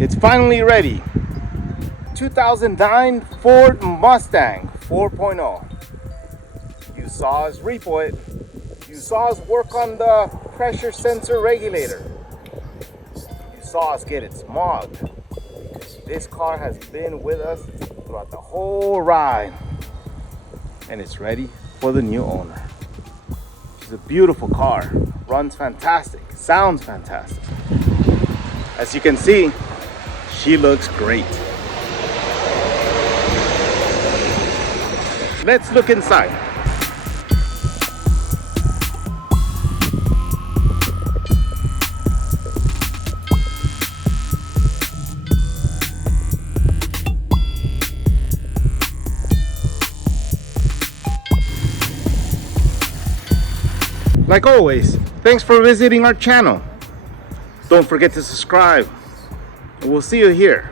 It's finally ready. 2009 Ford Mustang 4.0. You saw us repo it. You saw us work on the pressure sensor regulator. You saw us get it SMOG'd. This car has been with us throughout the whole ride, and it's ready for the new owner. It's a beautiful car, runs fantastic, sounds fantastic. As you can see, she looks great. Let's look inside. Like always, thanks for visiting our channel. Don't forget to subscribe, and we'll see you here